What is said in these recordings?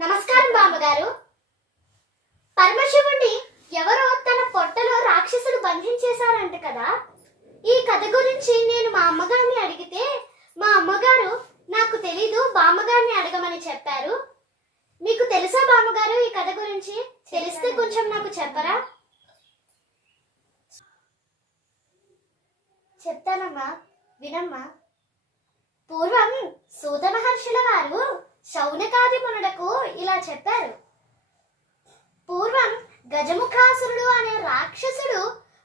నమస్కారం బామ్మగారు. పరమశివుణ్ణి ఎవరో తన పొట్టలో రాక్షసులు బంధించేశారంట కదా. ఈ కథ గురించి నేను మా అమ్మగారిని అడిగితే మా అమ్మగారు నాకు తెలీదు బామ్మగారిని అడగమని చెప్పారు. మీకు తెలుసా బామ్మగారు ఈ కథ గురించి? తెలిస్తే కొంచెం నాకు చెప్పరా? చెప్తానమ్మా వినమ్మా. పూర్వం సూత మహర్షుల వారు శౌనకాది మునుడకు ఇలా చెప్పారు. పూర్వం గజముఖాసురుడు అనే రాక్షసుడు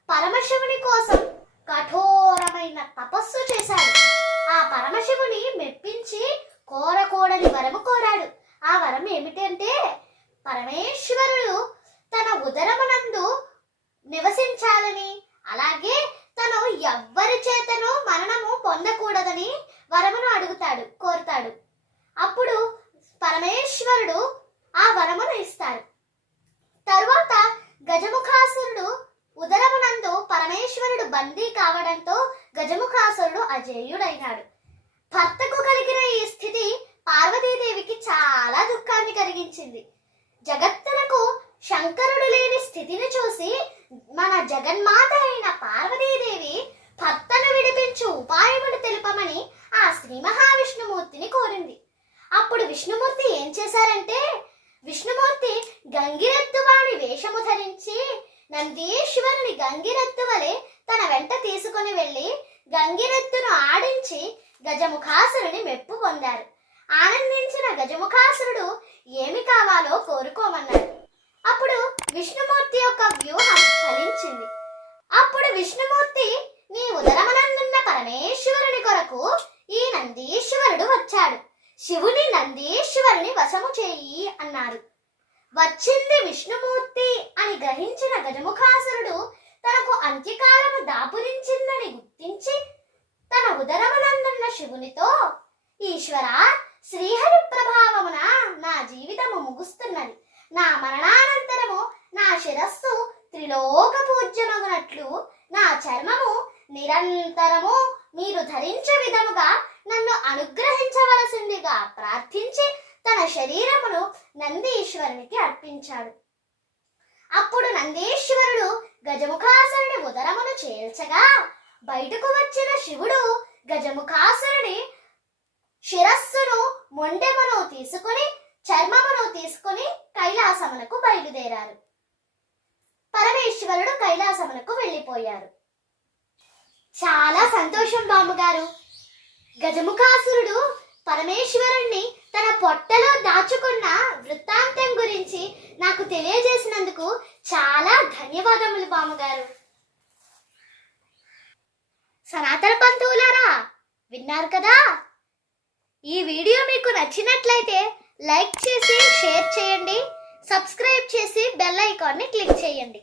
పరమశివుని కోసం కఠోరమైన తపస్సు చేశాడు. ఆ పరమశివుని మెప్పించి కోరకూడని వరము కోరాడు. ఆ వరం ఏమిటంటే పరమేశ్వరుడు తన ఉదరమునందు నివసించాలని అలాగే తను ఎవ్వరి చేతను మరణము పొందకూడదని వరమును అడుగుతాడు కోరుతాడు. పరమేశ్వరుడు ఆ వరమును ఇస్తారు. తరువాత గజముఖాసురుడు ఉదరమునందు పరమేశ్వరుడు బందీ కావడంతో గజముఖాసురుడు అజేయుడైనాడు. భర్తకు కలిగిన ఈ స్థితి పార్వతీదేవికి చాలా దుఃఖాన్ని కలిగించింది. జగత్తునకు శంకరుడు లేని స్థితిని చూసి మన జగన్మాత అయిన పార్వతీదేవి భర్తను విడిపించు ఉపాయమును తెలుపమని ఆ శ్రీ మహావిష్ణుమూర్తిని కోరింది. అప్పుడు విష్ణుమూర్తి ఏం చేశారంటే విష్ణుమూర్తి గంగిరెద్దువాణి వేషము ధరించి నందీశ్వరుని గంగిరెద్దు వలె తన వెంట తీసుకొని వెళ్ళి గంగిరెద్దును ఆడించి గజముఖాసురుని మెప్పు పొందారు. ఆనందించిన గజముఖాసురుడు ఏమి కావాలో కోరుకోమన్నాడు. అప్పుడు విష్ణుమూర్తి యొక్క వ్యూహం ఫలించింది. అప్పుడు విష్ణుమూర్తి నీ ఉదరమనందున్న పరమేశ్వరుని కొరకు ఈ నందీశ్వరుడు వచ్చాడు. శివుని నందీశ్వరుని వశము చేయి అన్నారు. వచ్చింది విష్ణుమూర్తి అని గ్రహించిన గజముఖాసురుడు తనకు అంత్యకాలము దాపురించిందని గుర్తించి తన ఉదరమునందున్న శివునితో ఈశ్వర శ్రీహరి ప్రభావమున నా జీవితము ముగుస్తున్నది. నా మరణానంతరము నా శిరస్సు త్రిలోక పూజ్యమగునట్లు నా చర్మము నిరంతరము మీరు ధరించే విధముగా నన్ను అనుగ్రహించవలసిందిగా ప్రార్థించి తన శరీరమును నందీశ్వరునికి అర్పించాడు. అప్పుడు నందీశ్వరుడు గజముఖాసురుడి ఉదరమును చేల్చగా బయటకు వచ్చిన శివుడు గజముఖాసురుడి శిరస్సును మొండెమును తీసుకుని చర్మమును తీసుకుని కైలాసమునకు బయలుదేరారు. పరమేశ్వరుడు కైలాసమునకు వెళ్ళిపోయారు. చాలా సంతోషం బామ్మగారు. గజముఖాసురుడు పరమేశ్వరుణ్ణి తన పొట్టలో దాచుకున్న వృత్తాంతం గురించి నాకు తెలియజేసినందుకు చాలా ధన్యవాదములు బామ్మగారు. సనాతన పంతువులారా విన్నారు కదా? ఈ వీడియో మీకు నచ్చినట్లయితే లైక్ చేసి షేర్ చేయండి సబ్స్క్రైబ్ చేసి బెల్ ఐకాన్ని క్లిక్ చేయండి.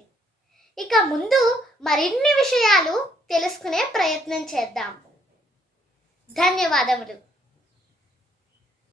ఇక ముందు మరిన్ని విషయాలు తెలుసుకునే ప్రయత్నం చేద్దాం. ధన్యవాదములు.